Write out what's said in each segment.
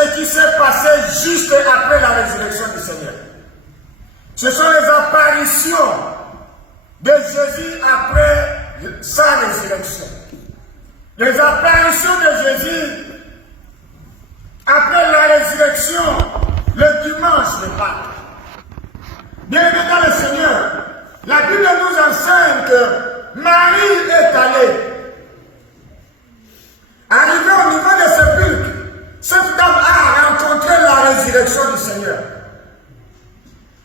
ce qui s'est passé juste après la résurrection du Seigneur. Ce sont les apparitions de Jésus après sa résurrection. Les apparitions de Jésus après la résurrection, le dimanche de Pâques. Bien-aimés dans le Seigneur, la Bible nous enseigne que Marie est allée. Arrivée au niveau des sépulcres, cette dame a rencontré la résurrection du Seigneur.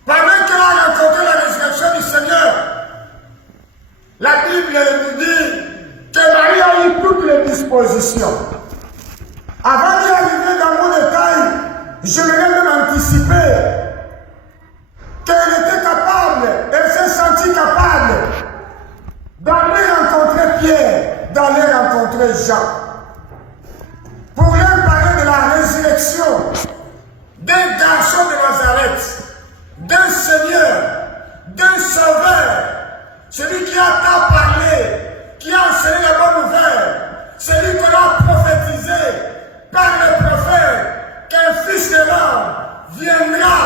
Pendant qu'elle a rencontré la résurrection du Seigneur, la Bible nous dit que Marie a eu toutes les dispositions. Avant d'y arriver dans mon détail, je voulais même anticiper qu'elle était capable, elle s'est sentie capable d'aller rencontrer Pierre, d'aller rencontrer Jean. Pour leur parler de la résurrection d'un garçon de Nazareth, d'un Seigneur, d'un Sauveur, celui qui a tant parlé, qui a enseigné la bonne nouvelle, celui qui a prophétisé par les prophètes, qu'un fils de l'homme viendra,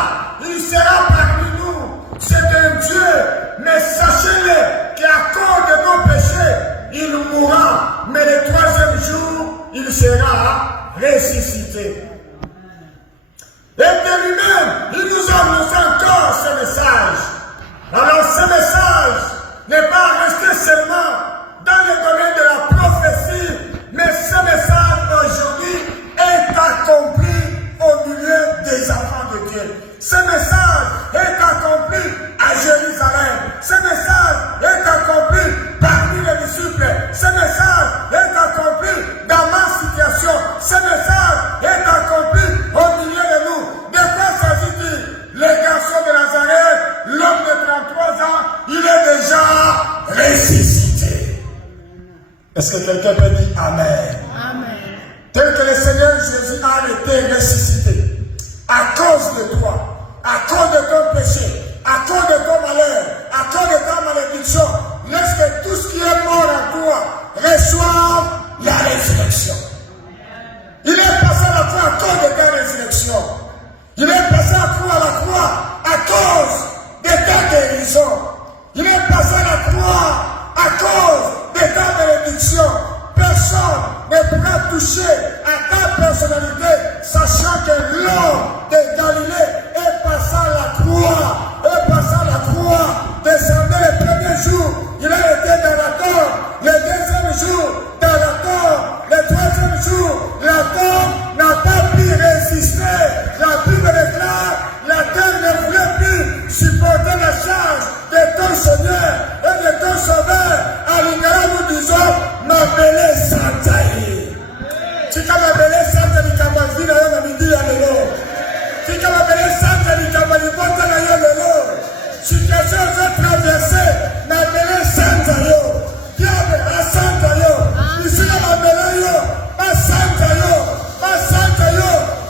il sera parmi nous. C'est un Dieu, mais sachez-le qu'à cause de nos péchés, il mourra, mais le troisième jour, il sera ressuscité. Et de lui-même, il nous a annoncé encore ce message. Alors ce message n'est pas resté seulement dans le domaine de la prophétie, mais ce message aujourd'hui est accompli au milieu des enfants de Dieu. Ce message est accompli à Jérusalem. Ce message est accompli parmi les disciples. Ce message est accompli dans ma situation. Ce message est accompli au milieu de nous. De quoi s'agit-il? Le garçon de Nazareth, l'homme de 33 ans, il est déjà ressuscité. Est-ce que quelqu'un peut dire Amen? Amen. Tel que le Seigneur Jésus a été ressuscité. À cause de toi, à cause de ton péché, à cause de ton malheur, à cause de ta malédiction, laisse que tout ce qui est mort en toi reçoive la résurrection. Il est passé à la croix à cause de ta résurrection. Il est passé à la croix à cause de ta guérison. Il est passé à la croix à cause de ta bénédiction. Personne ne pourra toucher à ta personnalité, sachant que l'homme de Galilée est passé à la croix, descendait le premier jour, il a été dans la tombe, le deuxième jour, dans la tombe, le troisième jour, la tombe n'a pas pu résister. La Bible déclare, la terre ne voulait plus supporter la charge de ton Seigneur et de ton Sauveur. À l'ingara, nous disons, ma belle Santaï. Si tu as belle Santaï, tu as ma vie, tu as midi à l'élo. Si tu as belle Santaï, tu as ma vie, tu as l'élo. Situation que traverser, ma belle Santaï. Qui a Santaï? Ici, ma belle yo, ma Santaï,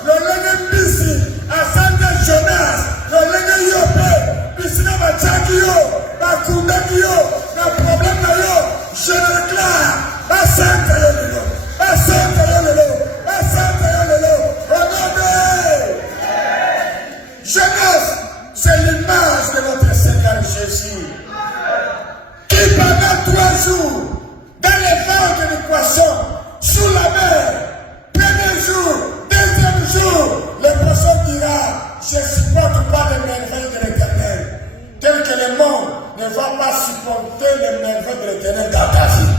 le lenge Bisi, à Santa Jonas, le lenge Yope, Bissina Machakio, ma Kundakio, ma problème yo, je le déclare, ma Santaï, ma Santaï, ma Santaï, au nom de Jonas, c'est l'image de notre Seigneur Jésus, qui pendant 3 jours, dans les ventres du poisson, sous la mer, premier jour, deuxième jour, le poisson dira, je ne supporte pas les merveilles de l'Éternel. Tel que le monde ne va pas supporter les merveilles de l'Éternel dans ta vie.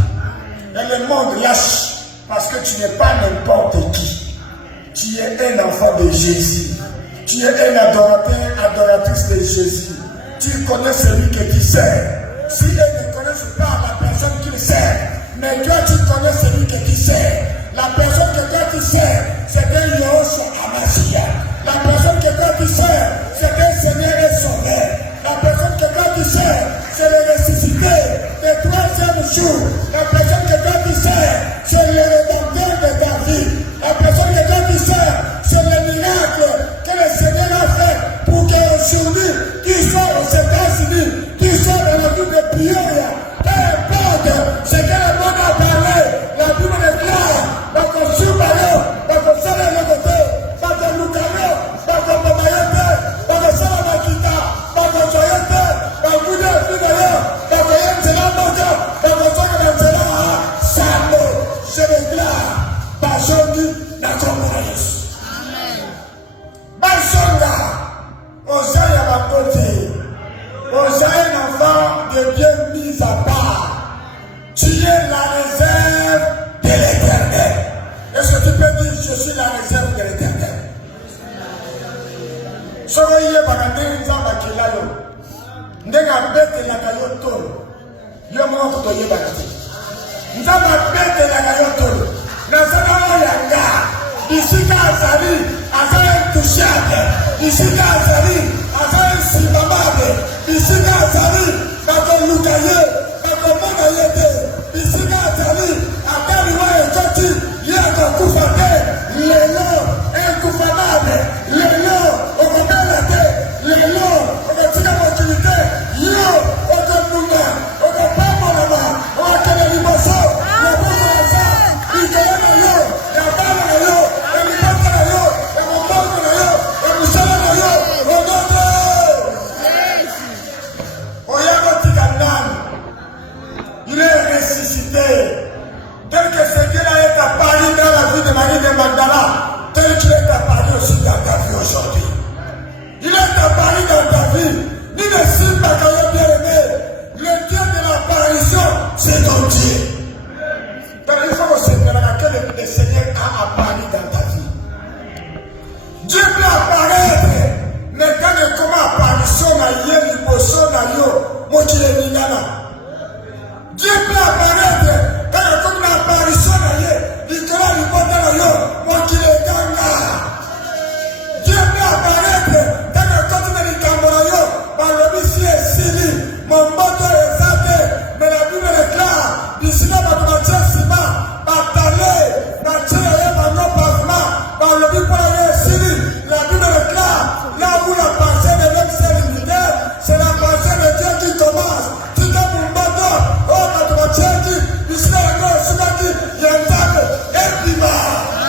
Et le monde lâche, parce que tu n'es pas n'importe qui. Tu es un enfant de Jésus. Tu es un adoratrice de Jésus. Tu connais celui que tu sers. Si eux ne connaissent pas la personne qu'ils servent, mais toi tu connais celui que tu sers. La personne que toi tu sers, c'est un Yahushua Amashia. La personne que toi tu sers, c'est un Seigneur et Sauveur. La personne que toi tu sers, c'est le ressuscité le 3e jour. La personne que toi tu sers, c'est le rédempteur de David. La personne que toi tu sers, c'est le miracle que le Seigneur a fait pour qu'aujourd'hui, tu sois aux États-Unis, tu sois dans la ville de prière. Peu importe ce que le monde a parlé, la Bible déclare, donc sur Bayo, donc sur le côté, soki oyebaka ndenge nzambe akela yo ndenge abetelaka yo tolo yo moko toyebaka te nzambe abetelaka yo tolo nazana oyanga bisika azali aza intouchable bisika azali aza insimamable bisika azali bakoluka ye bakomona ye te bisika azali akaliwa ekoti ye akokufa te lelo incoufable lelo okobela te lelo okotika mokili te yo okonuna okopambolama okakende liboso loboko aza likolo na yo ya bana na yo ya mibaka na yo ya moboko na yo ya mosala na yo onote oya kotika nani il est ressuscité tel que ce qu'il a été apparu dans la vie de Marie de Magdala tel qu'il est apparu aussi dans ta vie aujourd'hui. Il est apparu dans ta vie. Ni ne signe pas quand il est bien aimé. Le Dieu de l'apparition, c'est ton Dieu. Donc il faut que le Seigneur a apparu dans ta vie. Dieu peut apparaître. Mais quand il commence apparition, il y a une potion dans yo, moi qui l'ai mis là. Dieu peut apparaître. Quand il commence apparition, il commence une potion dans yo, moi qui l'ai ganga. Dieu peut apparaître. Mon moto est zate, mais la Bible déclare, ici là, ma matière ciment, batalé, matière ma non pavement, dans le but pour aller ici, la Bible déclare, là où la pensée de l'homme s'est limitée, c'est la pensée de Dieu qui commence. Si tu as mon moto, oh ma matière qui, ici là, la gloire, c'est là qui, il y a un table, et puis ma.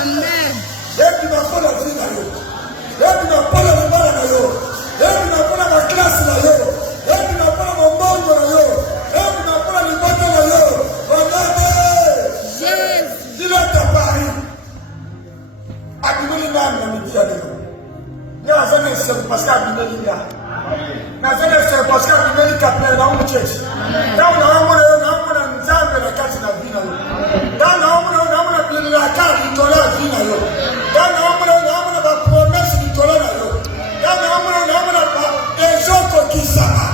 Amen. Et puis ma pour la vie là, et puis ma pour la vie là, et puis ma pour la classe là, parce qu'à Bimelia, c'est parce qu'à Bimelia capé dans une church. Dans le monde, on a un exemple de la carte de la vie. Dans le monde, on a la carte du colère de la vie. Dans le monde, on a la promesse du colère. Dans le monde, on a des autres qui savent,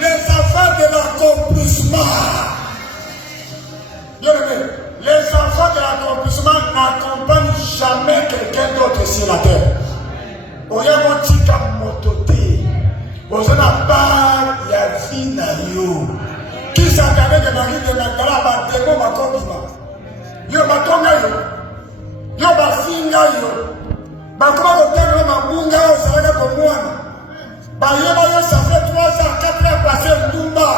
les enfants de l'accomplissement. Les enfants de l'accomplissement n'accompagnent jamais quelqu'un d'autre sur la terre. Oya motika motote ozana part ya vie na yo kisa kane de Marie de Magdala ba demo makobima yo batonga yo bafinga yo bakoma kotanga mabunga ozalaka komwana bayeba yo ça fait 3 ans 4 ans passé ndumba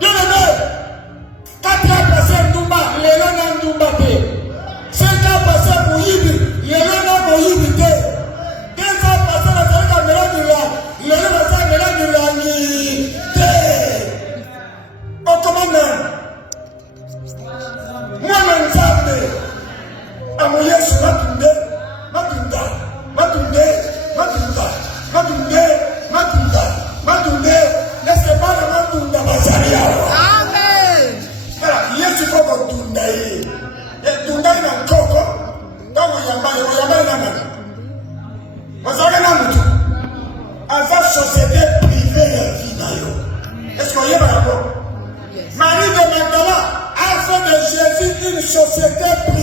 bien aimé 4 ans passé ndumba lelo na ndumba te 5 ans passé moyibi lelo na moyibi te société privée de vie. Est-ce qu'on y est par rapport? Marie de Magdala a fait de Jésus une société privée.